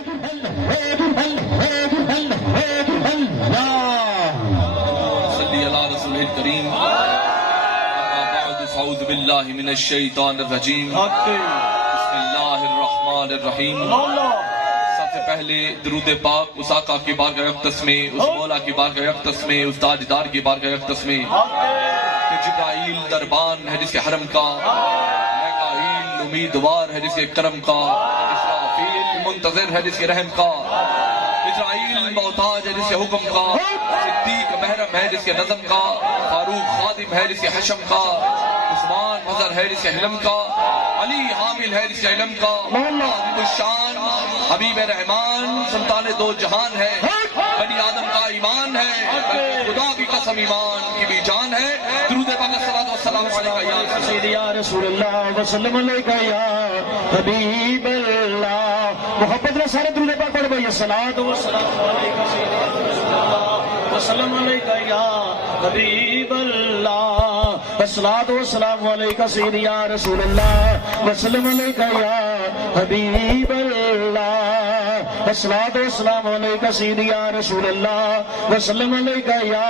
صلی اللہ رسول کریم اعوذ باللہ من الشیطان الرجیم بسم اللہ الرحمن الرحیم سب سے پہلے درود پاک اس آقا کی بارگاہ اقدس میں، اس مولا کی بارگاہ اقدس میں، اس تاجدار کی بارگاہ اقدس میں کہ جبرائیل دربان ہے جس کے حرم کا، میکائیل امیدوار ہے جس کے کرم کا، اسرافیل منتظر ہے جس کے رحم کا، اسرائیل محتاج ہے جس کے حکم کا، صدیق محرم ہے جس کے نظم کا، فاروق خادم ہے جس کے حشم کا، عثمان مظہر ہے جس کے حلم کا، علی حامل ہے جس کے علم کا، عظیم الشان حبیب رحمان سلطان دو جہان ہے، بنی آدم کا ایمان ہے، خدا کی قسم ایمان کی بھی جان ہے۔ درود پاک الصلاۃ والسلام علیکہ یا سیدی یا رسول اللہ وسلم علیکہ یا حبیب اللہ۔ محبت نے سارے درود پاک پڑھ بھائی، الصلاۃ والسلام علیکہ سیدی یا رسول اللہ وسلم علیکہ یا حبیب اللہ، الصلاۃ والسلام علیکہ سیدی یا رسول اللہ وسلم علیکہ یا حبیب اللہ، الصلاۃ والسلام علیکہ سیدی یا رسول اللہ وسلم علیکہ یا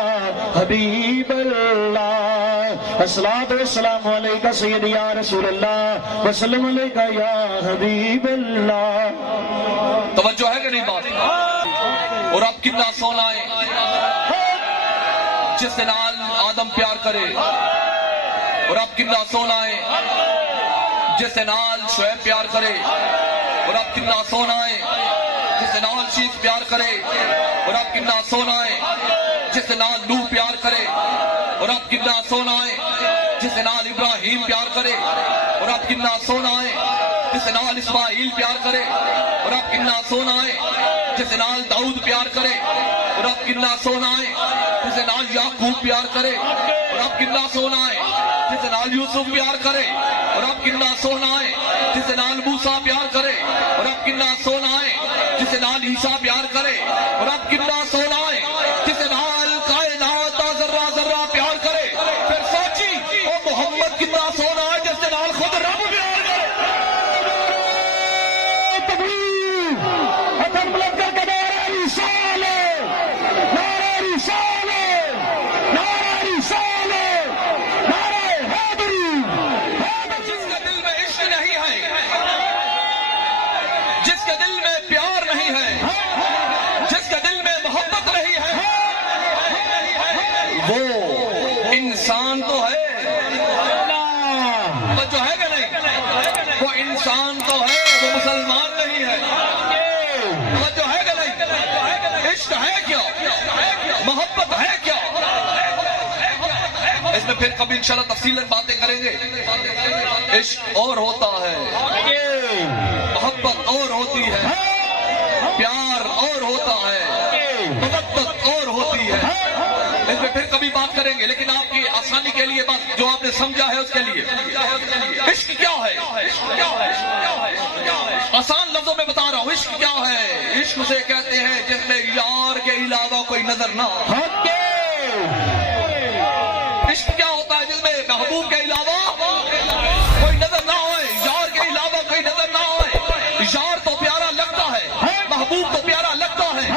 حبیب اللہ، الصلاۃ والسلام علیکہ سیدی یا رسول اللہ وسلم علیکہ یا حبیب اللہ۔ توجہ ہے کہ نہیں بات؟ اور اب کتنا سونا ہے جس سے نال آدم پیار کرے، اور اب کتنا سونا ہے جس سے نال شعیب پیار کرے، اور اب کتنا سونا ہے جس سے نال شیخ پیار کرے، اور اب کتنا سونا ہے جس سے نال نوح پیار کرے، اور اب کتنا سونا ہے جس سے نال ابراہیم پیار کرے، اور اب کتنا سونا ہے جس سے نال اسماعیل پیار کرے، اور اب کتنا سونا ہے جس سے نال داؤد پیار کرے، اور اب کتنا سونا ہے جس سے نال یعقوب پیار کرے، اور اب کتنا سونا ہے جس سے نال یوسف پیار کرے، اور اب کتنا سونا ہے جس سے نال موسیٰ پیار کرے، اور اب کتنا سونا ہے جس سے نال عیسیٰ پیار کرے، اور اب کتنا سونا ہے جس سے نال کائنات کا ذرہ ذرہ پیار کرے۔ پھر سوچی او محمد کتنا سونا ہے جس سے نال خود رب پیار کرے۔ انسان تو ہے، جو ہے کہ نہیں، وہ انسان تو ہے، وہ مسلمان نہیں ہے، جو ہے کہ نہیں، عشق ہے کیا، محبت ہے کیا؟ اس میں پھر کبھی انشاءاللہ تفصیلاً باتیں کریں گے۔ عشق اور ہوتا ہے، محبت اور ہوتی ہے، پیار اور ہوتا ہے، محبت اور ہوتی ہے، اس میں پھر کبھی بات کریں گے، لیکن آپ کی آسانی کے لیے بات جو آپ نے سمجھا ہے اس کے لیے عشق کیا ہے، آسان لفظوں میں بتا رہا ہوں عشق کیا ہے۔ عشق اسے کہتے ہیں جس میں یار کے علاوہ کوئی نظر نہ ہو۔ عشق کیا ہوتا ہے جس میں محبوب کے علاوہ کوئی نظر نہ ہوئے، یار کے علاوہ کوئی نظر نہ ہوئے۔ یار تو پیارا لگتا ہے، محبوب تو پیارا لگتا ہے،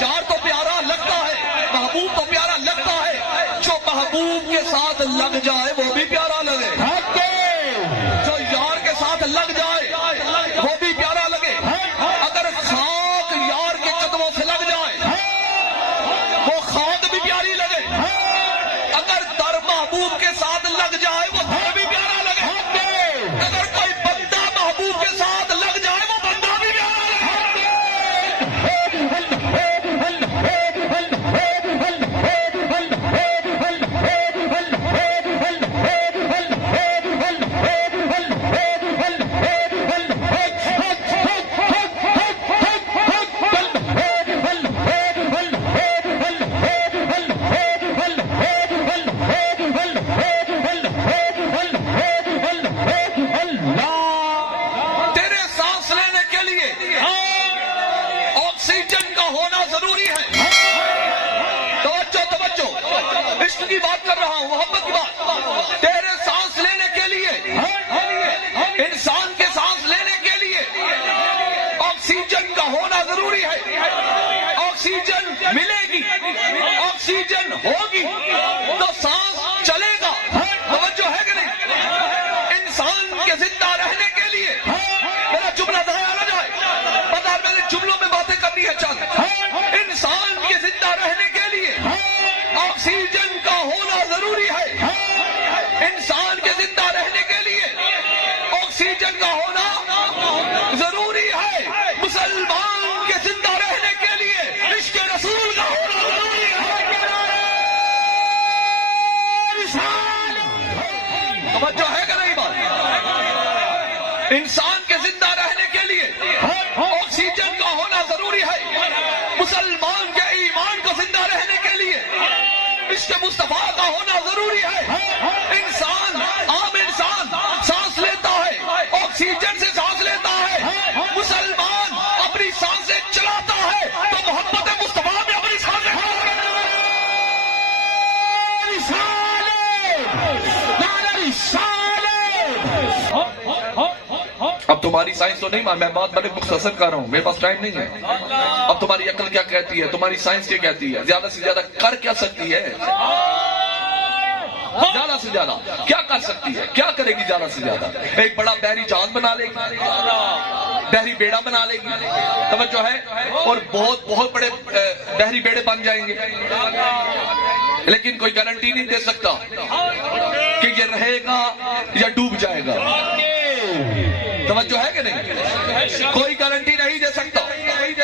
یار تو پیارا لگتا ہے، محبوب تو پیارا لگتا ہے، جو محبوب کے ساتھ لگ جائے وہ بھی پیارا لگے، جو یار کے ساتھ لگ جائے وہ بھی پیارا لگے۔ اگر خاک یار کے قدموں سے لگ جائے وہ خاک بھی پیاری لگے، اگر در محبوب کے ساتھ لگ جائے وہ در بھی پیارا لگے، اگر کوئی بندہ محبوب کے ساتھ لگ جائے وہ بندہ بھی پیارا لگے۔ کی بات کر رہا ہوں، محبت کی بات۔ تیرے سانس لینے کے لیے، انسان کے سانس لینے کے لیے آکسیجن آکسیجن کا ہونا ضروری ہے. آکسیجن ملے گی, آکسیجن ہوگی تو سانس چلے گا. توجہ ہے کہ نہیں؟ انسان کے زندہ رہنے کے لیے, میرا جملہ ضائع نہ جائے, پتہ میں نے جملوں میں باتیں کرنی ہے چند. انسان کے زندہ رہنے کے لیے آکسیجن کا ہونا ضروری ہے. انسان کے زندہ رہنے کے لیے آکسیجن کا ہونا ضروری ہے. مسلمان کے زندہ رہنے کے لیے عشق رسول کا ہونا ضروری ہے. توجہ ہے کہ نہیں بات؟ انسان کے زندہ رہنے کے لیے آکسیجن کا ہونا ضروری ہے. مسلمان کے ایمان کو زندہ رہنے کے لیے عشق مصطفیٰ کا ہونا ضروری ہے. انسان, عام انسان سانس لیتا ہے, آکسیجن سے سانس لیتا ہے. مسلمان اپنی سانسیں چلاتا ہے تو محبت مصطفیٰ میں اپنی سانسیں اب تمہاری سائنس تو نہیں, میں بات بڑے مختصر کر رہا ہوں, میرے پاس ٹائم نہیں ہے. اب تمہاری عقل کیا کہتی ہے, تمہاری سائنس کیا کہتی ہے, زیادہ سے زیادہ کر کیا سکتی ہے, زیادہ سے زیادہ کیا کر سکتی ہے, کیا کرے گی زیادہ سے زیادہ؟ ایک بڑا بحری جہاز بنا لے گی, بحری بیڑا بنا لے گی, توجہ ہے, اور بہت بہت بڑے بحری بیڑے بن جائیں گے, لیکن کوئی گارنٹی نہیں دے سکتا کہ یہ رہے گا یا ڈوب جائے گا. توجہ ہے کہ نہیں؟ کوئی گارنٹی نہیں دے سکتا.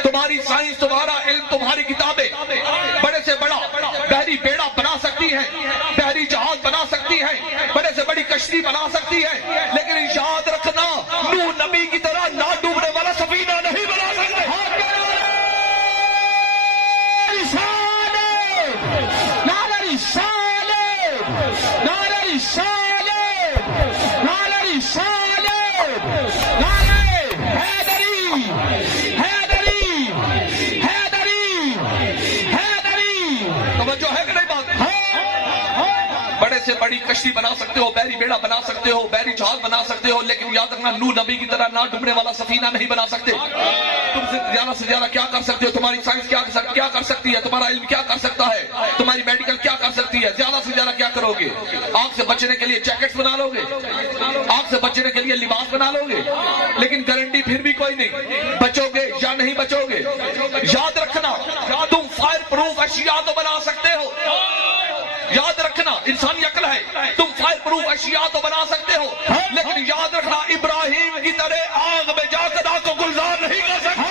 تمہاری سائنس, تمہارا علم, تمہاری کتابیں بڑے سے بڑا بحری بیڑا بنا سکتی ہے, بحری جہاز بنا سکتی ہے, بڑے سے بڑی کشتی بنا سکتی ہے, لیکن یاد رکھنا نوح نبی کی طرح نہ ڈوبنے والا سفینہ نہیں بنا سکتے. سے بڑی کشتی بنا سکتے ہو, بحری بیڑا بنا سکتے ہو, بحری جہاز بنا سکتے ہو, لیکن یاد رکھنا نوح نبی کی طرح نہ ڈوبنے والا سفینہ نہیں بنا سکتے. تم سے زیادہ کیا کر سکتے ہو؟ تمہاری سائنس کیا کر سکتی ہے, تمہارا علم کیا کر سکتا ہے, تمہاری میڈیکل کیا کر سکتی ہے؟ زیادہ سے زیادہ کیا کرو گے؟ آگ سے بچنے کے لیے جیکٹس بنا لو گے, آگ سے بچنے کے لیے لباس بنا لو گے, لیکن گارنٹی پھر بھی کوئی نہیں, بچو گے یا نہیں بچو گے. یاد رکھنا تم فائر پروف اشیاء تو بنا سکتے ہو, یاد رکھنا انسانی عقل ہے, تم فائر پروف اشیاء تو بنا سکتے ہو, لیکن یاد رکھنا ابراہیم کی طرح آگ میں جا کر آگ کو گلزار نہیں کر سکتے.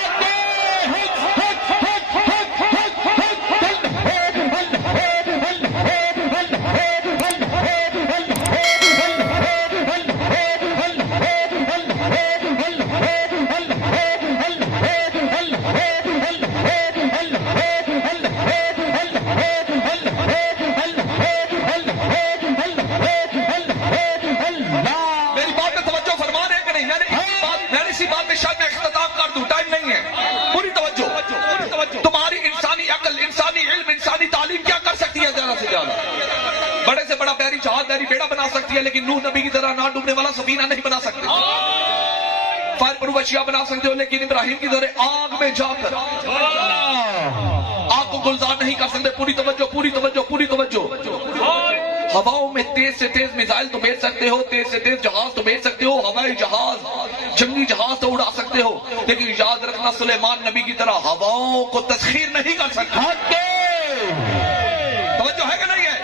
بڑے سے بڑا بحری جہاز, بحری بیڑا بنا سکتی ہے, لیکن نوح نبی کی طرح نہ ڈوبنے والا سفینہ نہیں بنا سکتے. فائر پروف اشیاء بنا سکتے ہو, لیکن ابراہیم کی طرح آگ میں جا کر آگ کو گلزار نہیں کر سکتے. پوری توجہ, پوری توجہ, پوری توجہ. ہواؤں میں تیز سے تیز میزائل تو بھیج سکتے ہو, تیز سے تیز جہاز تو بھیج سکتے ہو, ہوائی جہاز, جنگی جہاز تو اڑا سکتے ہو, لیکن یاد رکھنا سلیمان نبی کی طرح ہواؤں کو تسخیر نہیں کر سکتے. توجہ ہے کہ نہیں ہے؟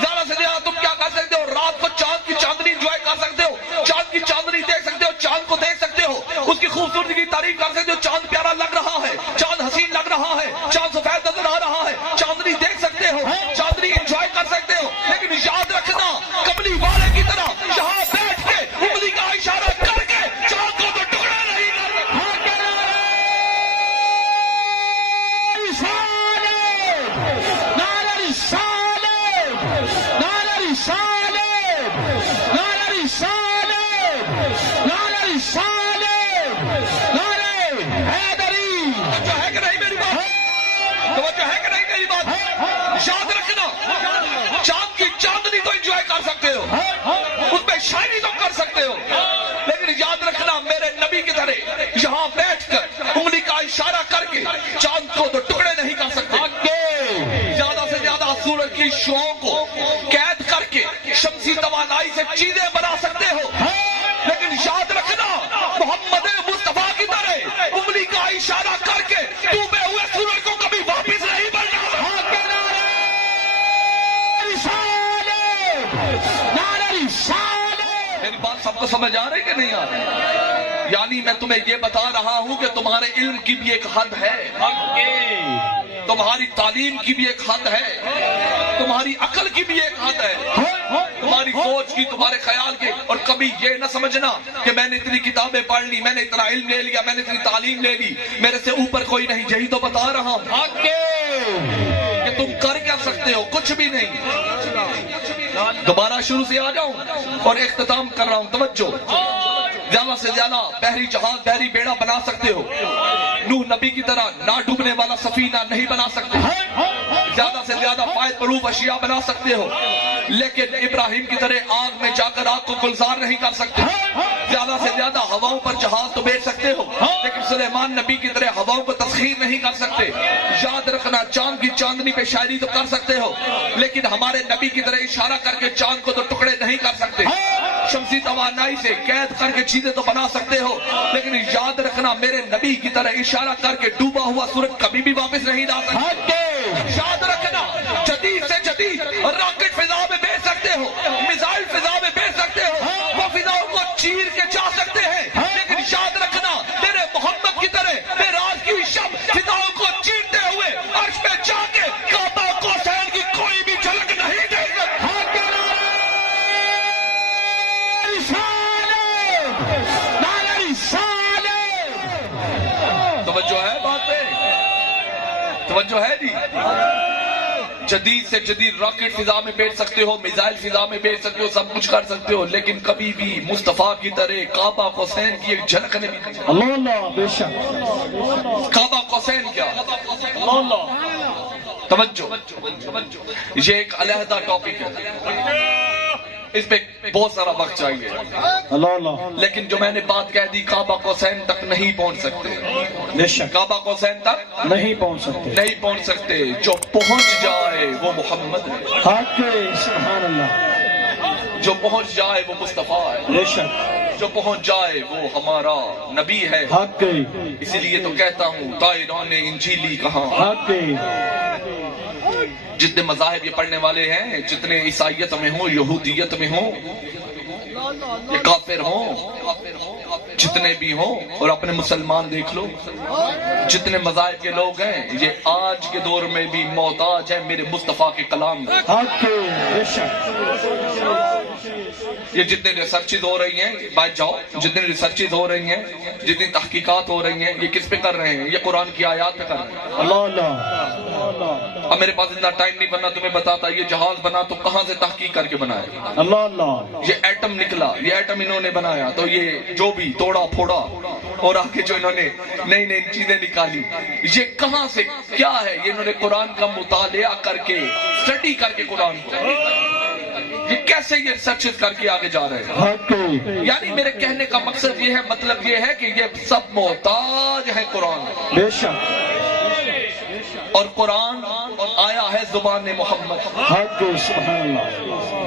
زیادہ سے زیادہ تم کیا کر سکتے ہو؟ رات کو چاند کی چاندنی انجوائے کر سکتے ہو, چاند کی چاندنی دیکھ سکتے ہو, چاند کو دیکھ سکتے ہو, اس کی خوبصورتی کی تعریف کر سکتے ہو. چاند پیارا لگ رہا ہے, چاند حسین لگ رہا ہے, چاند سفید نظر آ رہا ہے, چاندنی دیکھ سکتے ہو, چاندنی انجوائے کر سکتے ہو, لیکن یاد رکھنا کملی والے کی طرح یہاں بیٹھ کے انگلی کا اشارہ کر کے چاند کو تو ٹکڑا نہیں کر سکتے. یاد رکھنا چاند کی چاندنی تو انجوائے کر سکتے ہو, اس پہ شاعری تو کر سکتے ہو, لیکن یاد رکھنا میرے نبی کی طرح یہاں بیٹھ کر اشارہ کر کے چاند کو تو ٹکڑے نہیں کر سکتے. زیادہ سے زیادہ سورج کی شعاعوں کو قید کر کے شمسی توانائی سے چیزیں بنا سکتے ہو، لیکن یاد رکھنا محمد مصطفیٰ کی طرح انگلی کا اشارہ کر کے ڈوبے ہوئے سورج کو کبھی واپس نہیں بننا. میری بات سب کو سمجھ آ رہی کہ نہیں آ رہی؟ یعنی میں تمہیں یہ بتا رہا ہوں کہ تمہارے علم کی بھی ایک حد ہے، تمہاری تعلیم کی بھی ایک حد ہے، تمہاری عقل کی بھی ایک حد ہے، تمہاری سوچ کی، تمہارے خیال کی. اور کبھی یہ نہ سمجھنا کہ میں نے اتنی کتابیں پڑھ لی، میں نے اتنا علم لے لیا، میں نے اتنی تعلیم لے لی، میرے سے اوپر کوئی نہیں. یہی تو بتا رہا ہوں کہ تم کر کیا سکتے ہو، کچھ بھی نہیں. دوبارہ شروع سے آ جاؤں اور اختتام کر رہا ہوں. توجہ، زیادہ سے زیادہ بحری جہاز، بحری بیڑا بنا سکتے ہو، نوح نبی کی طرح نہ ڈوبنے والا سفینہ نہیں بنا سکتے. زیادہ سے زیادہ فائد پروف اشیاء بنا سکتے ہو، لیکن ابراہیم کی طرح آگ میں جا کر آگ کو گلزار نہیں کر سکتے. زیادہ سے زیادہ ہواؤں پر جہاز تو بیچ سکتے ہو، لیکن سلیمان نبی کی طرح ہواؤں کو تسخیر نہیں کر سکتے. یاد رکھنا چاند کی چاندنی پہ شاعری تو کر سکتے ہو، لیکن ہمارے نبی کی طرح اشارہ کر کے چاند کو تو ٹکڑے نہیں کر سکتے. شمسی توانائی سے قید کر کے چیزیں تو بنا سکتے ہو، لیکن یاد رکھنا میرے نبی کی طرح اشارہ کر کے ڈوبا ہوا سورج کبھی بھی واپس نہیں لا سکتے. یاد رکھنا جدید سے جدید راکٹ فضا میں بھیج سکتے ہو، میزائل فضا میں بھیج سکتے ہو، وہ فضاؤں کو چیر کے جا سکتے ہیں، لیکن یاد رکھنا میرے محمد کی طرح معراج کی شب فضاؤں کو چیرتے ہوئے عرش پہ جا کے کعبہ قوسین کی کوئی بھی جھلک نہیں دے سکتا. توجہ ہے بات پہ؟ توجہ ہے جی؟ جدید سے جدید راکٹ فضا میں بیچ سکتے ہو، میزائل فضا میں بیچ سکتے ہو، سب کچھ کر سکتے ہو، لیکن کبھی بھی مصطفیٰ کی طرح کعبہ قوسین کی ایک جھلک نہیں. اللہ بے شک. کعبہ قوسین کیا؟ توجہ، یہ ایک علیحدہ ٹاپک ہے، اس پہ بہت سارا وقت چاہیے، لیکن جو میں نے بات کہہ دی کعبہ قوسین تک نہیں پہنچ سکتے. کعبہ قوسین تک نہیں پہنچ سکتے. جو پہنچ جائے وہ محمد ہے، سبحان اللہ. جو پہنچ جائے وہ مصطفیٰ ہے، جو پہنچ جائے وہ ہمارا نبی ہے. اسی لیے تو کہتا ہوں طائران انجیلی کہاں. جتنے مذاہب یہ پڑھنے والے ہیں، جتنے عیسائیت میں ہوں، یہودیت میں ہوں، یہ کافر ہوں، جتنے بھی ہوں، اور اپنے مسلمان دیکھ لو، جتنے مذاہب کے لوگ ہیں، یہ آج کے دور میں بھی محتاج ہیں میرے مصطفیٰ کے کلام. یہ جتنے ریسرچز ہو رہی ہیں، بات جاؤ، جتنے ریسرچز ہو رہی ہیں، جتنی تحقیقات ہو رہی ہیں، یہ کس پہ کر رہے ہیں؟ یہ قرآن کی آیات پہ کر رہے ہیں. اب میرے پاس اتنا ٹائم نہیں بننا تمہیں بتاتا یہ جہاز بنا تو کہاں سے تحقیق کر کے بنایا. یہ ایٹم نکلا، یہ ایٹم انہوں نے بنایا، تو یہ جو بھی توڑا پھوڑا اور آگے جو انہوں نے نئی نئی چیزیں نکالی، یہ کہاں سے کیا ہے؟ یہ انہوں نے قرآن کا مطالعہ کر کے، اسٹڈی کر کے قرآن کو، یہ کیسے یہ ریسرچز کر کے آگے جا رہے ہیں. یعنی میرے کہنے کا مقصد یہ ہے، مطلب یہ ہے کہ یہ سب محتاج ہیں قرآن. بے شک. اور قرآن آیا ہے زبان محمد.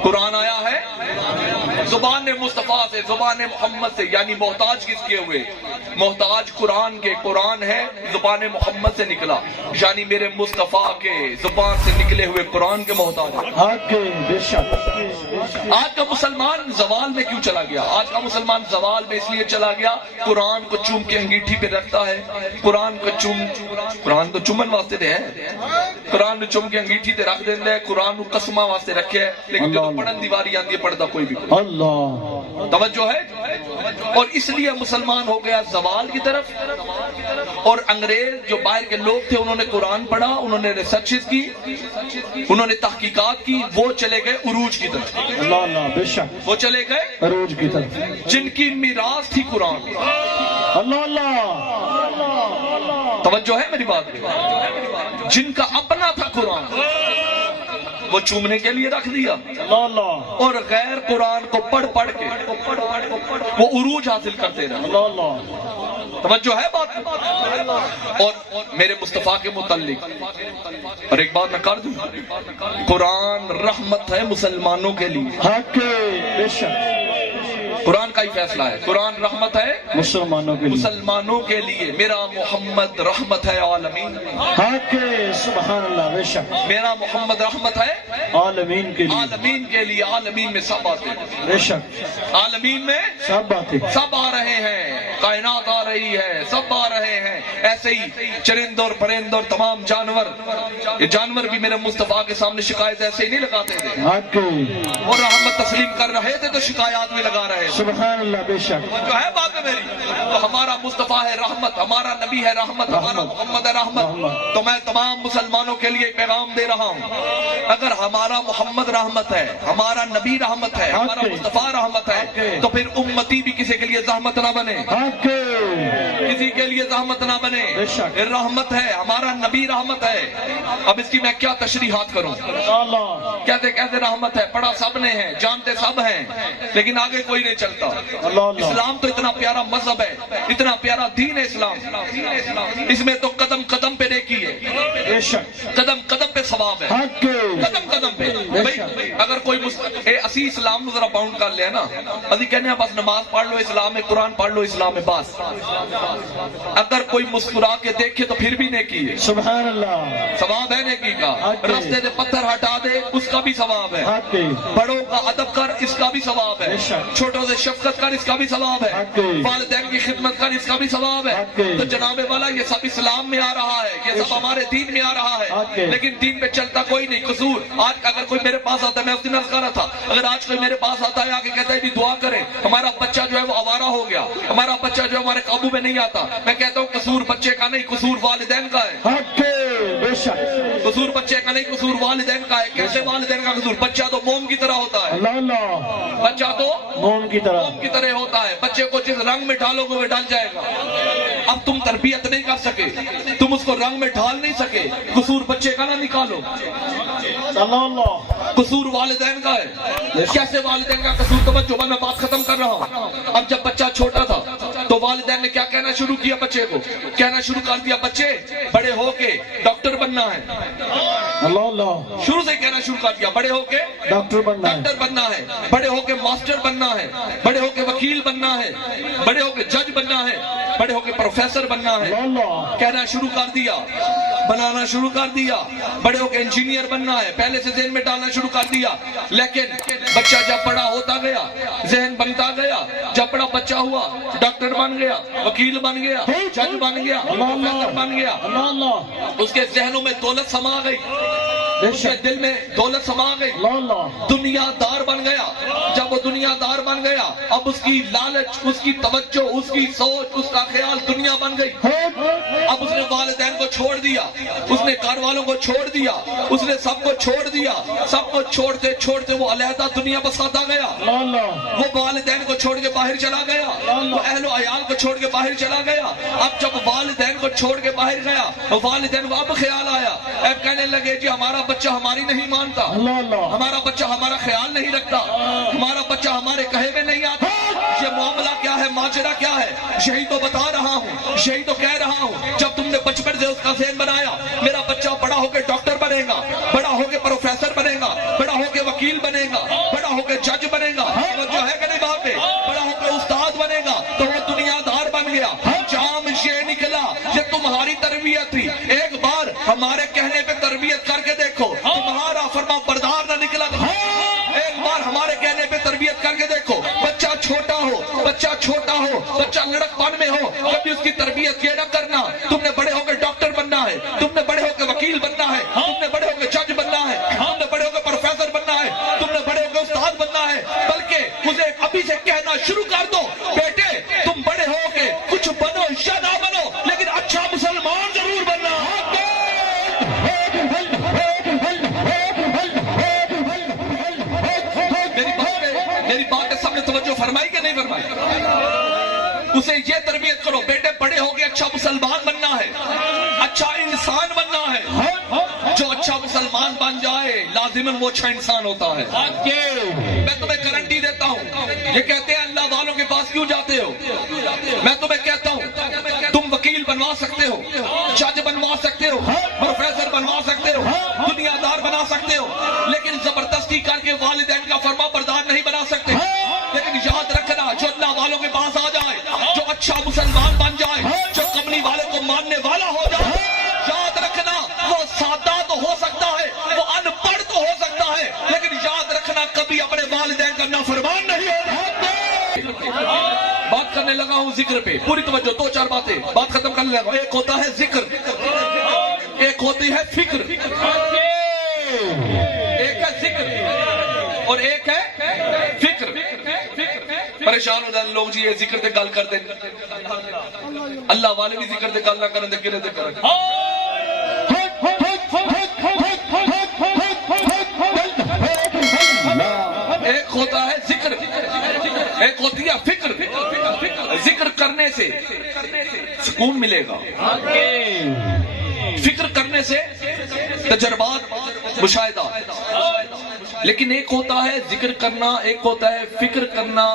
قرآن آیا ہے زبان مصطفیٰ سے، زبان محمد سے. یعنی محتاج کس کے ہوئے؟ محتاج قرآن کے. قرآن ہے زبان محمد سے نکلا، یعنی میرے مصطفیٰ کے زبان سے نکلے ہوئے قرآن کے محتاج. آج کا مسلمان زوال میں کیوں چلا گیا؟ آج کا مسلمان زوال میں اس لیے چلا گیا، قرآن کو چوم کے انگیٹھی پہ رکھتا ہے، قرآن تو چومن واسطے دے ہے، قرآن چوم کے انگیٹھی تے رکھ دیندے ہے، قرآن قسمہ واسطے رکھے ہے، لیکن جو پڑھن دیواری آتی ہے پڑھتا کوئی بھی. توجہ ہے. اور اس لیے مسلمان ہو گیا زوال کی طرف. اور انگریز جو باہر کے لوگ تھے، انہوں نے قرآن پڑھا، انہوں نے ریسرچز کی، انہوں نے تحقیقات کی، وہ چلے گئے عروج کی طرف. وہ چلے گئے عروج کی طرف، جن کی میراث تھی قرآن. توجہ ہے میری بات میں؟ جن کا اپنا تھا قرآن، وہ چومنے کے لیے رکھ دیا، اللہ اللہ اور غیر قرآن کو پڑھ پڑھ کے وہ عروج حاصل کرتے رہے۔ اللہ اللہ توجہ ہے بات میں؟ اور میرے مصطفیٰ کے متعلق اور ایک بات میں کر دوں، قرآن رحمت ہے مسلمانوں کے لیے، حق بے شک قرآن کا ہی فیصلہ ہے، قرآن رحمت ہے مسلمانوں کے لیے، مسلمانوں کے لیے، میرا محمد رحمت ہے عالمین، حق سبحان اللہ بے شک میرا محمد رحمت ہے عالمین کے لیے، عالمین کے لیے۔ عالمین میں سب آتے ہیں، بے شک عالمین میں سب باتیں سب آ رہے ہیں، کائنات آ رہی ہے، سب آ رہے ہیں، ایسے ہی چرند اور پرند اور تمام جانور، یہ جانور بھی میرے مصطفیٰ کے سامنے شکایت ایسے ہی نہیں لگاتے تھے، حق اور رحمت تسلیم کر رہے تھے تو شکایات بھی لگا رہے تھے۔ سبحان اللہ بے شک جو ہے بات ہے میری، تو ہمارا مصطفیٰ ہے رحمت، ہمارا نبی ہے رحمت، ہمارا محمد ہے رحمت، تو میں تمام مسلمانوں کے لیے پیغام دے رہا ہوں، اگر ہمارا محمد رحمت ہے، ہمارا نبی رحمت ہے، ہمارا مصطفیٰ رحمت ہے، تو پھر امتی بھی کسی کے لیے زحمت نہ بنے، حق کسی کے لیے زحمت نہ بنے، بے شک رحمت ہے، ہمارا نبی رحمت ہے۔ اب اس کی میں کیا تشریحات کروں، اللہ کہتے کہتے رحمت ہے، پڑھا سب نے ہے، جانتے سب ہیں، لیکن آگے کوئی نہیں چلتا۔ اللہ اللہ اسلام تو اتنا پیارا مذہب ہے، اتنا پیارا دین ہے اسلام، اس میں تو قدم قدم پہ نیکی ہے، بے شک قدم قدم پہ ثواب ہے، حق قدم قدم پہ۔ بھئی اگر کوئی اسی اسلام کو ذرا باؤنڈ کر لے نا، ابھی کہنے ہیں بس نماز پڑھ لو اسلام ہے، قرآن پڑھ لو اسلام ہے، بس اگر کوئی مسکرا کے دیکھے تو پھر بھی نیکی ہے، سبحان اللہ ثواب ہے نیکی کا، راستے سے پتھر ہٹا دے اس کا بھی ثواب ہے، حق بڑوں کا ادب کر اس کا بھی ثواب ہے، بے شک چھوٹوں سے شفقت کر اس کا بھی ثواب ہے، حق والدین کی خدمت کر اس کا بھی ثواب ہے۔ حق تو جناب والا یہ سب اسلام میں آ رہا ہے، یہ سب ہمارے دین میں آ رہا حق ہے، لیکن دین پہ چلتا کوئی نہیں، قصور۔ آج اگر کوئی میرے پاس آتا ہے، میں اس دن عرض کر رہا تھا، اگر آج کوئی میرے پاس آتا ہے آگے کہتا ہے بھی دعا کریں، ہمارا بچہ جو ہے وہ آوارہ ہو گیا، ہمارا بچہ جو ہے ہمارے قابو میں نہیں آتا، میں کہتا ہوں قصور بچے کا نہیں، قصور والدین کا ہے، حق بے شک قصور بچے کا نہیں، قصور والدین کا ہے۔ کیسے والدین کا قصور؟ بچہ تو موم کی طرح ہوتا ہے، اللہ اللہ بچہ تو موم کی طرح موم کی طرح ہوتا ہے، بچے کو جس رنگ میں ڈالو گے وہ ڈال جائے گا۔ اب تم تربیت نہیں کر سکے، تم اس کو رنگ میں ڈال نہیں سکے، قصور بچے کا نہ نکالو، اللہ اللہ قصور والدین کا ہے۔ کیسے والدین کا قصور؟ توجہ، میں بات ختم کر رہا ہوں۔ اب جب بچہ چھوٹا تھا تو والدین نے کیا کہنا شروع کیا؟ بچے کو کہنا شروع کر دیا، بچے بڑے ہو کے ڈاکٹر بننا ہے، اللہ اللہ شروع سے کہنا شروع کر دیا، بڑے ہو کے ڈاکٹر بننا ہے، ڈاکٹر بننا ہے، بڑے ہو کے ماسٹر بننا ہے، بڑے ہو کے وکیل بننا ہے، بڑے ہو کے جج بننا ہے، بڑے ہو کے پروفیسر بننا ہے، اللہ اللہ کہنا شروع کر دیا، بنانا شروع کر دیا، بڑے ہو کے انجینئر بننا ہے، پہلے سے ذہن میں ڈالنا شروع کر دیا۔ لیکن بچہ جب بڑا ہوتا گیا، ذہن بنتا گیا، جب بڑا بچہ ہوا ڈاکٹر بن گیا، وکیل بن گیا، جج بن گیا، پروفیسر بن گیا، اللہ اللہ اس کے ذہنوں میں دولت سما گئی، بے اس کے شک دل میں دولت سما گئی، اللہ اللہ دنیا دار بن گیا۔ جب وہ دنیا دار بن گیا، اب اس کی لالچ، اس کی توجہ، اس کی سوچ، اس کا خیال دنیا بن گئی۔ اب اس نے والدین کو چھوڑ دیا، اس نے گھر والوں کو چھوڑ دیا، اس نے سب کو چھوڑ دیا، سب کو چھوڑتے چھوڑتے وہ علیحدہ دنیا بساتا گیا، اللہ اللہ وہ والدین کو چھوڑ کے باہر چلا گیا، وہ اہل و عیال کو چھوڑ کے باہر چلا گیا۔ اب جب والدین کو چھوڑ کے باہر گیا، والدین کو اب خیال آیا، اب کہنے لگے جی ہمارا بچہ ہماری نہیں مانتا، اللہ اللہ ہمارا بچہ ہمارا خیال نہیں رکھتا، ہمارا بچہ ہمارے کہے ہوئے نہیں آتا، یہ معاملہ کیا ہے، ماجرا کیا ہے؟ یہی تو بتا رہا ہوں، یہی تو کہہ رہا ہوں، جب تم نے بچپن سے اس کا ذہن بنایا میرا بچہ بڑا ہو کے ڈاکٹر بنے گا، بڑا ہو کے پروفیسر بنے گا، بڑا ہو کے وکیل بنے گا، بڑا ہو کے جج بنے گا، جو ہے کہ نہیں باپ پہ، بڑا ہو کے استاد بنے گا، تو وہ دنیا دار بن گیا۔ جام یہ نکلا، یہ تمہاری تربیت تھی، ایک بار ہمارے کہنے پہ تربیت کر کے دیکھو، تمہارا فرما بردار نہ نکلا، ایک بار ہمارے کہنے پہ تربیت کر کے دیکھو، بچہ چھوٹا ہو، بچہ چھوٹا ہو، بچہ لڑک پن میں ہو، کبھی اس کی تربیت یہ نہ کرنا تم نے بڑے ہو کے ڈاکٹر بننا ہے، تم نے بڑے ہو کے وکیل بننا ہے، تم نے بڑے ہو کے جج بننا ہے، تم نے بڑے ہو کے پروفیسر بننا ہے، تم نے بڑے ہو کے استاد بننا ہے، بلکہ مجھے ابھی سے کہنا شروع کر دو، بیٹے تم بڑے ہو کے کچھ بنو یا نہ بنو لیکن اچھا مسلمان ضرور بننا۔ میری بات پہ سب نے توجہ فرمائی کہ نہیں فرمائی؟ اسے یہ تربیت کرو، بیٹے بڑے ہو کے اچھا مسلمان بننا ہے، اچھا انسان بننا ہے، جو اچھا مسلمان بن جائے لازماً وہ اچھا انسان ہوتا ہے. میں تمہیں گارنٹی دیتا ہوں. یہ کہتے ہیں اللہ والوں کے پاس کیوں جاتے ہو؟ میں تمہیں کہتا ہوں تم وکیل بنوا سکتے ہو, جج بنوا سکتے ہو, پروفیسر بنوا سکتے ہو, دنیا دار بنا سکتے ہو, لیکن زبردستی کر کے والدین کا فرما بردار نہیں بنا سکتے. لیکن یاد رکھنا جو اللہ والوں کے پاس آ جائے, جو اچھا مسلمان بن جائے, جو کملی والے کو ماننے والا ہو جائے, یاد رکھنا وہ سادہ تو ہو سکتا ہے, وہ ان پڑھ تو ہو سکتا ہے, لیکن یاد رکھنا کبھی اپنے والدین کا نافرمان نہیں ہوگا. بات کرنے لگا ہوں ذکر پہ, پوری توجہ, 2-4 باتیں بات ختم کرنے لگا ہوں. ایک ہوتا ہے ذکر, ایک ہوتی ہے فکر. ایک ہے ذکر اور ایک ہے فکر. پریشان ہو جانے لوگ جی یہ ذکر تے گل کرتے, اللہ والے بھی ذکر تے گل نہ کریں تے کرے تے کریں. ایک ہوتا ہے ذکر, ایک ہوتی ہے فکر. ذکر کرنے سے سکون ملے گا, فکر کرنے سے تجربات مشاہدہ. لیکن ایک ہوتا ہے ذکر کرنا, ایک ہوتا ہے فکر کرنا,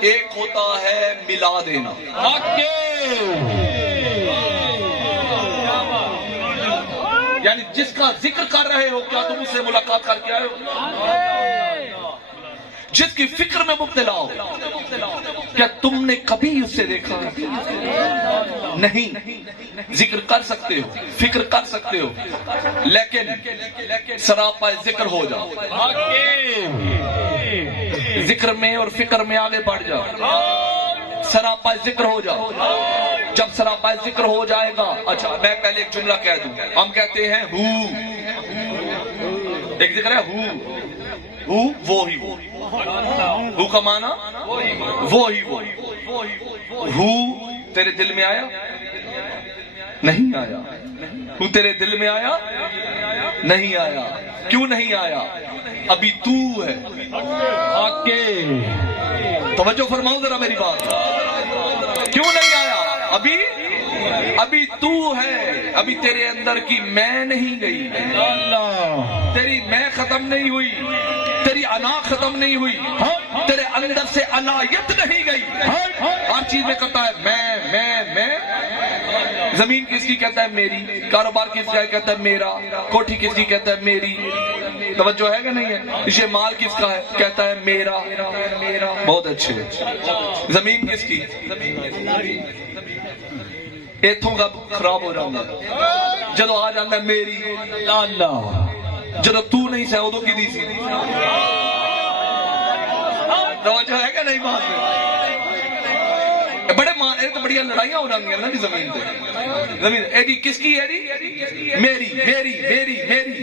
ایک ہوتا ہے ملا دینا. یعنی جس کا ذکر کر رہے ہو کیا تم اس سے ملاقات کر کے آئے ہو؟ جس کی فکر میں مبتلا ہو کیا تم نے کبھی اس سے دیکھا نہیں؟ ذکر کر سکتے ہو, فکر کر سکتے ہو, لیکن سراپا ذکر ہو جاؤ, ذکر میں اور فکر میں آگے بڑھ جاؤ, سراپا ذکر ہو جاؤ. جب سراپا ذکر ہو جائے گا, اچھا میں پہلے ایک جملہ کہہ دوں. ہم کہتے ہیں ہو, ایک ذکر ہے ہو, وہ ہی وہ, ہو کا معنی وہ ہی وہ. ہو تیرے دل میں آیا نہیں آیا؟ ہو تیرے دل میں آیا نہیں آیا؟ کیوں نہیں آیا؟ ابھی تو ہے. توجہ فرماؤ ذرا میری بات. کیوں نہیں آیا؟ ابھی تو ہے, ابھی تیرے اندر کی میں نہیں گئی, تیری میں ختم نہیں ہوئی, تیری انا ختم نہیں ہوئی, تیرے اندر سے عنایت نہیں گئی. ہر چیز میں کرتا ہے میں. زمین کس کی کہتا ہے میری, کاروبار کس کا کہتا ہے میرا, کوٹھی کس کی کہتا ہے میری. توجہ ہے کہ نہیں ہے؟ یہ مال کس کا ہے کہتا ہے میرا. بہت اچھے. زمین کس کی؟ ایتھوں کا خراب ہو جاتا ہے جدو آ جاتا ہے میری. جدو تو نہیں سہ ادو کی دی سی. توجہ ہے کہ نہیں بات میں؟ بڑے تو بڑی لڑائیاں ہو رہی ہیں نا زمین پہ. زمین ایڈی کس کی ہے؟ میری میری میری میری.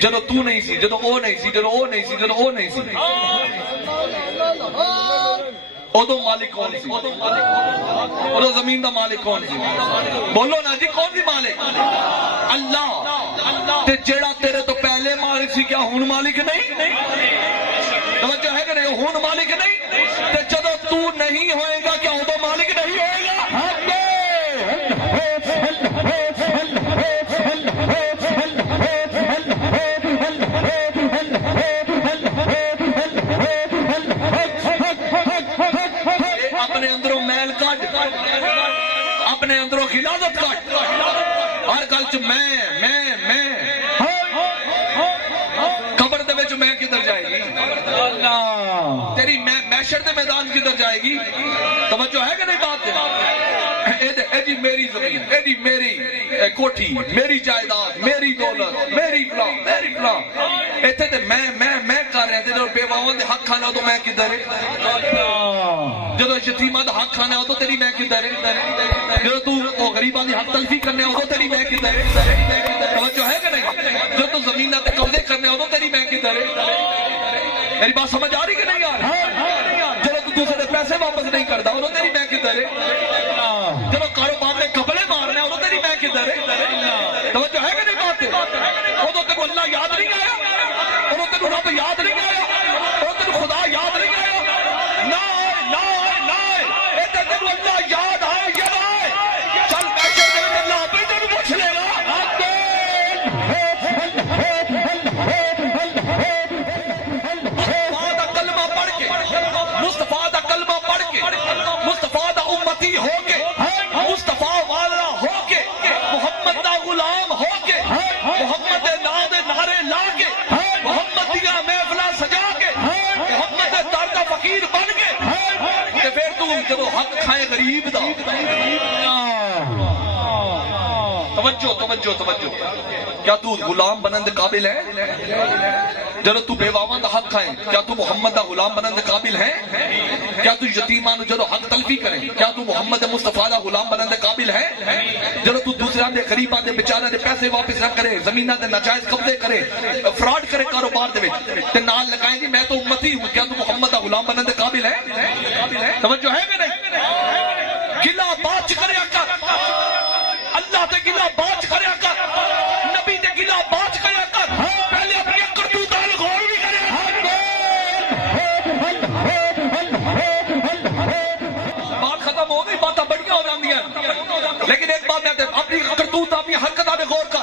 جدو تو نہیں سی, جدو او نہیں سی, جدو او نہیں سی, جدو او نہیں سی, ادو مالک کون سی؟ ادو زمین دا مالک کون سی؟ بولو نا جی, کون سی مالک؟ اللہ. تے جیڑا تیرے تو پہلے مالک سی کیا ہون مالک نہیں؟ توجہ ہے کہ نہیں؟ ہون مالک نہیں. تے جدو تو نہیں ہوئے گا کیا ادو مالک نہیں ہوئے گا؟ اپنے اندروں میل کٹ, اپنے اندروں خلافت کٹ. ہر گل چ میں قبر دے وچ میں کدھر جائے گی؟ تیری محشر دے میدان کدھر جائے گی؟ توجہ ہے کہ نہیں بات؟ ایڈی میری زمین, ایڈی میری کوٹھی, میری جائیداد, میری دولت, میری فلاں, میری فلاں. ایتھے تے میں کر رہے تے بیواواں دے حق کھانا تو میں کدھر ہے؟ جدو یتیماں دا حق کھانا ہو تو تیری میں کدھر ہے؟ جدو تو غریباں دی حق تلفی کرنے ہو تو تیری میں کدھر ہے؟ توجہ ہے کہ نہیں؟ جدو تو زمیناں تے قبضے کرنے ہو تو تیری میں کدھر ہے؟ میری بات سمجھ آ رہی کہ نہیں آ رہی؟ جدو تو دوسرے پیسے واپس نہیں کرتا ہو تو تیری میں کدھر ہے؟ جدو کاروبار میں کپڑے مارنے ہو تو تیری میں کدھر ہے؟ توجہ ہے کہ نہیں بات؟ ادو تک اللہ یاد نہیں آیا, ادو تک رب یاد نہیں آیا, ادو تک خدا یاد نہیں آیا. اللہ یاد آئے یا نہ آئے, چل پیسے اللہ اپنے تینوں پوچھ لے گا. ہو کے مصطفیٰ والا ہو کے محمد دا غلام ہو کے محمد نام دے نعرے لا کے محمد دیا محفلہ سجا کے محمد دے در دا فقیر بن کے تے پھر تو جدو حق کھائے غریب دا توجہ توجہ توجہ کیا تو غلام بنند قابل ہے جدو تو بیواواں دا حق کھائے کیا تو محمد دا غلام بنند قابل ہے کیا تو یتیمان جدو حق تلفی کرے کیا تو محمد مصطفیٰ دا غلام بنند قابل ہے جدو تو دوسرے دے غریباں دے بیچارے دے پیسے واپس نہ کرے زمیناں دے ناجائز قبضے کرے فراڈ کرے کاروبار دے وچ تے نال لگائیں جی میں تو امتی ہوں کیا تو محمد دا غلام بنند قابل ہے توجہ ہے کہ نہیں گلا بات کریا کر اللہ تے گلا بات کریا کر نبی تے گلا بات کریا کر پہلے اپنی کرتوتاں غور بھی کریا بات ختم ہو گئی باتاں بڑیاں ہو جاندیاں لیکن ایک بات میں اپنی کرتوت اپنی حرکتاں تے غور کر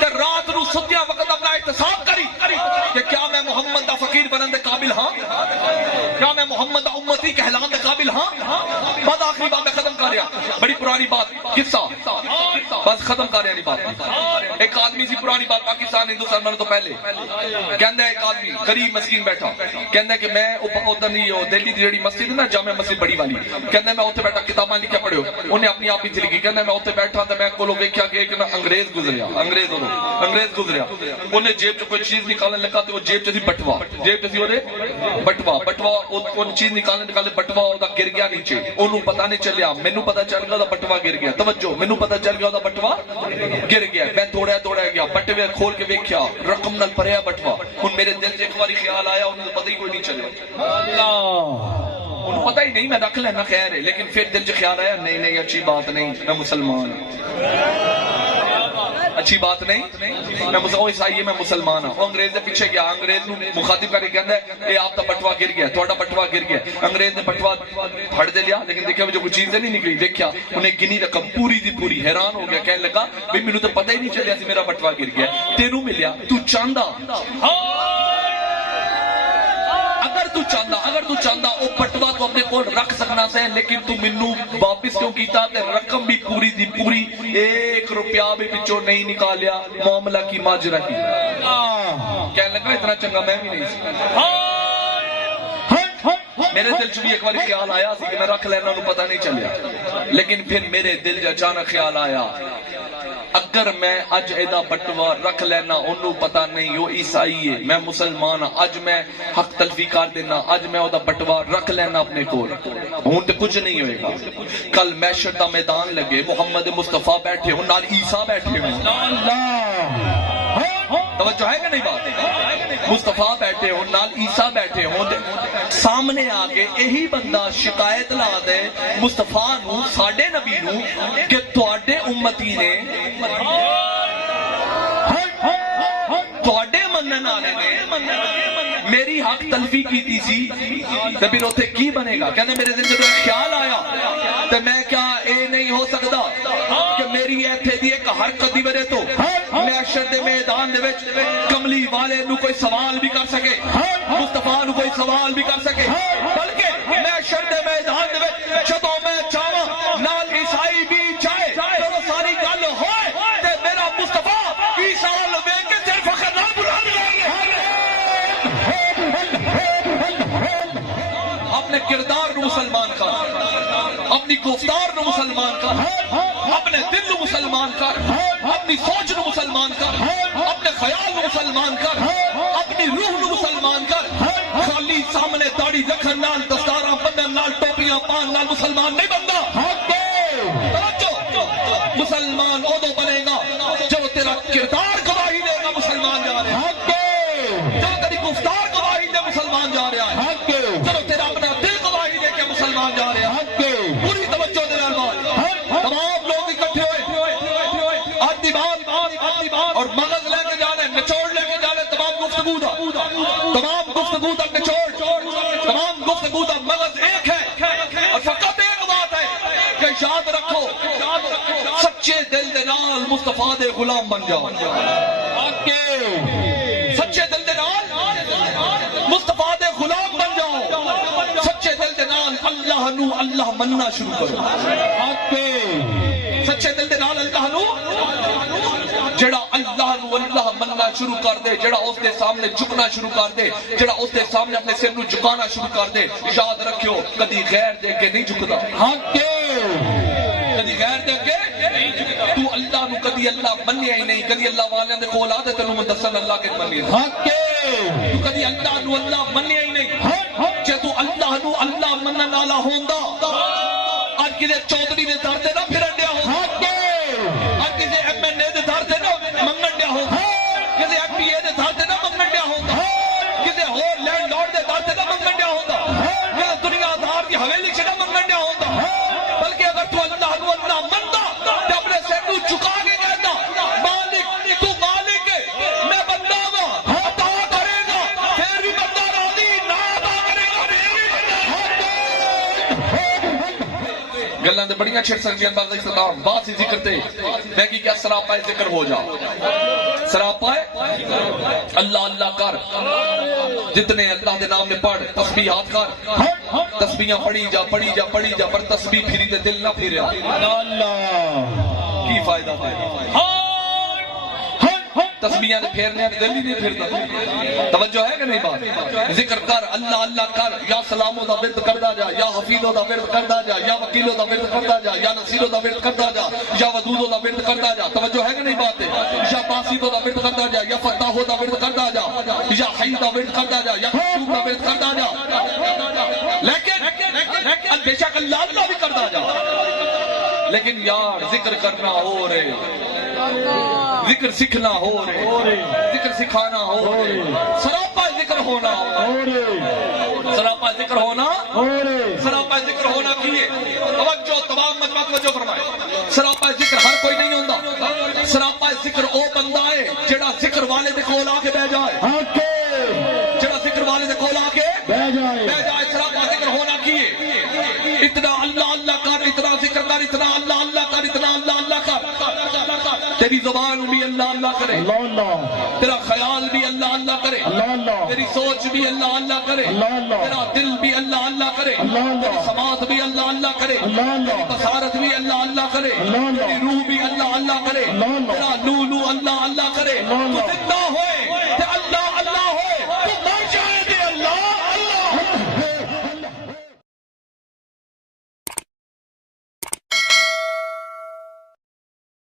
تے رات نو ستیاں وقت اپنا احتساب کری کہ کیا میں محمد دا فقیر بنن دے قابل ہاں کیا میں محمد دا امتی کہلان دے قابل ہاں بعد آخری بات میں ختم کر رہا بڑی پرانی بات قصہ بس ختم کر رہا بات ایک آدمی سی پرانی بات پاکستان ہندوستان مرنے تو پہلے کہندا ہے ایک آدمی غریب مسکین بیٹھا کہندا ہے کہ میں ادھر نہیں دہلی دی جڑی مسجد ہے نا جامع مسجد بڑی والی کہندا ہے میں اوتھے بیٹھا کتاباں لکھ کے پڑھیو انہیں اپنی آپ ہی چلی گئی کہندا ہے میں اوتھے بیٹھا تے میں کولو ویکھیا کہ ایک انگریز گزریا انگریز گزریا انہیں جیب چ کوئی چیز نکالنے لگا تے وہ جیب چ سی بٹوا جیب چ سی اودے بٹوا اون چیز نکالنے بٹوا اودا گر گیا نیچے اونوں پتہ نہیں چلیا مینوں پتہ چل گیا اودا بٹوا گر گیا توجہ مینوں پتہ چل گیا اودا بٹوا گر گیا میں دوڑیا گیا بٹوے کھول کے ویکھیا رقم نال بھریا بٹوا ہن میرے دل چ ایک باری خیال آیا انہوں پتہ ہی کوئی نہیں چلیا اللہ انہوں پتہ ہی نہیں میں رکھ لینا خیر ہے لیکن پھر دل چ خیال آیا نہیں اچھی بات نہیں میں مسلمان اچھی بات نہیں میں عیسائی میں مسلمان ہوں انگریز نے پیچھے گیا انگریز نو مخاطب کر کے کہندا ہے اے آپ دا بٹوا گر گیا تہاڈا بٹوا گر گیا انگریز نے بٹوا پھڑ دے لیا لیکن دیکھا جو کوئی چیز نہیں نکلی دیکھا انہیں گنی رقم پوری دی پوری حیران ہو گیا کہنے لگا بھئی مینوں تو پتہ ہی نہیں چلیا سی میرا بٹوا گر گیا تینوں ملیا تو چاہندا اگر تو چاہندا او بٹوا تو اپنے کول رکھ سکنا سے لیکن تو مینوں واپس کیوں کیتا تے رقم بھی پوری دی پوری 1 روپیہ بھی وچوں نہیں نکالیا معاملہ کی ماجرا کی کہنے لگا اتنا چنگا میں بھی نہیں سی میرے دل چ بھی ایک بار خیال آیا سی کہ میں رکھ لینا انہوں پتہ نہیں چلیا لیکن پھر میرے دل چ اچانک خیال آیا اگر میں اج ایدا بٹوا رکھ لینا انہوں پتہ نہیں وہ عیسائی ہے میں مسلمان ہاں اج میں حق تلفی کر دینا اج میں اودا بٹوا رکھ لینا اپنے کول ہن تے کچھ نہیں ہوئے گا کل محشر دا میدان لگے محمد مصطفیٰ بیٹھے ہوں نال عیسیٰ بیٹھے ہوں توجہ ہے کہ نہیں بات مصطفیٰ بیٹھے ہوں نال عیسیٰ بیٹھے ہوں سامنے آگے یہی بندہ شکایت لا دے مصطفیٰ نو ساڈے نبی نو کہ تواڈے امتی نے تواڈے منن والے نے میری حق تلفی کی سی تے پھر اوتھے کی بنے گا کہندے میرے دل جب خیال آیا تے میں کیا اے نہیں ہو سکدا کہ میری ایتھے دی ایک حرکت دی وجہ تو محشر دے میدان دے وچ کملی والے نو کوئی سوال بھی کر سکے مصطفیٰ نو کوئی سوال بھی کر سکے بلکہ محشر دے میدان دے وچ جدوں میں چاہواں نال عیسائی بھی چاہے تو ساری گل ہوئے تے میرا مصطفیٰ عیسیٰ نو ویکھ کے صرف فخر نال بلند کر اپنے کردار نو مسلمان کر اپنی گفتار نو مسلمان کر اپنے دل نو مسلمان کر اپنی سوچ نو مسلمان کر اپنے خیال نو مسلمان کر اپنی روح نو مسلمان کر خالی سامنے داڑھی رکھن نال دستاراں بنن نال ٹوپیاں پان نال مسلمان نہیں بندا مسلمان ادو بنے گا جب تیرا کردار گواہی دے گا مسلمان جا رہا ہے جب تیری گفتار گواہی دے مسلمان جا رہا ہے چلو تیرا اپنا دل گواہی دے کے مسلمان جا رہا ہے پوری توجہ دے تمام لوگ اکٹھے ہوئے آدھی بات اور مغز لے کے جانے نچوڑ لے کے جانے تمام گفتگو دا نچوڑ تمام گفتگو دا مغز ایک ہے اور فقط ایک بات ہے کہ یاد رکھو سچے دل دے نال مصطفیٰ دے غلام بن جاؤ سچے دل دے نال مصطفیٰ دے غلام بن جاؤ سچے دل دے نال اللہ نو اللہ مننا شروع کرو. حق سچے دل دے نال اللہ نو جڑا اللہ نو اللہ مننا شروع کر دے, جڑا اس دے سامنے جھکنا شروع کر دے, جڑا اس دے سامنے اپنے سر نو جھکانا شروع کر دے, یاد رکھیو کدی غیر دے کے نہیں جھکدا. حق کدی غیر دے کے تو اللہ نو کدی اللہ منیا ہی نہیں, کدی اللہ والے دے کول آ تے تینوں میں دسن اللہ کے منی. حق تو کدی اللہ نو اللہ منیا ہی نہیں. جے تو اللہ نو اللہ منن والا ہوندا اج کدے چودھری دے در تے نہ پھرن ڈیا ہو, اج کسے ایم این اے دے در تے نہ منگن ڈیا ہو, کسے ایم پی اے دے در تے نہ منگن ڈیا ہوندا, کسے ہور لینڈ لارڈ دے در تے نہ منگن ڈیا ہوندا, کسے دنیا دار دی حویلی چ نہ منگن ڈیا ہوندا. بلکہ اگر تو اللہ نو اللہ مندا تے اپنے سر نو جھکا کے کہندا مالک تو مالک ہے, میں بندہ ہاں, عطا کرے گا پھر بھی بندہ راضی, نہ عطا کرے گا پھر بھی بندہ. گلاں تے بڑیاں چھڑ سکدیاں بعض اختتام بات ہی ذکر تے میں کی کیا سراپا ذکر ہو جا. سراپا اللہ اللہ کر, جتنے اللہ دے نام میں پڑھ تسبیحات کر, تسبیحاں پڑھی جا پڑھی جا پڑھی جا, پر تسبیح پھری تے دل نہ پھریا کی فائدہ ہے. تسبیحاں دے پھیرنے دل ہی نہیں پھردا. توجہ ہے کہ نہیں بات؟ ذکر کر, اللہ اللہ کر, یا سلامو دا ورد کردا جا, یا حفیظو دا ورد کردا جا, یا وکیلو دا ورد کردا جا, یا نصیرو دا ورد کردا جا, یا ودودو دا ورد کردا جا. توجہ ہے کہ نہیں بات؟ یا باسیدو دا ورد کردا جا, یا فتاحو دا ورد کردا جا, یا حی دا ورد کردا جا, یا قیوم دا ورد کردا جا. لیکن بے شک اللہ اللہ بھی کردا جا, لیکن یار ذکر کرنا ہو رہے, ذکر سیکھنا ہو رہے, ذکر سکھانا ہو رہے, سراپا ذکر ہونا ہو رہے, سراپا ذکر ہونا, سراپا ذکر ہونا کیے. توجہ تمام مجمع توجہ فرمائے. سراپا ذکر ہر کوئی نہیں ہوندا. سراپا ذکر او بندہ ہے جڑا ذکر والے دے کول آ کے بیٹھ جائے, جڑا ذکر والے دے کول آ کے بیٹھ جائے. سراپا ذکر ہونا کیے, اتنا اللہ اللہ کر, اتنا ذکر کر, اتنا اللہ اللہ کر, اتنا اللہ اللہ کر. تیری زبان بھی اللہ اللہ کرے, تیرا خیال بھی اللہ اللہ کرے, تیری سوچ بھی اللہ اللہ کرے, تیرا دل بھی اللہ اللہ کرے, تیری سماعت بھی اللہ اللہ کرے, تیری بصارت بھی اللہ اللہ کرے, تیری روح بھی اللہ اللہ کرے, تیرا لولو اللہ اللہ کرے. تو زندہ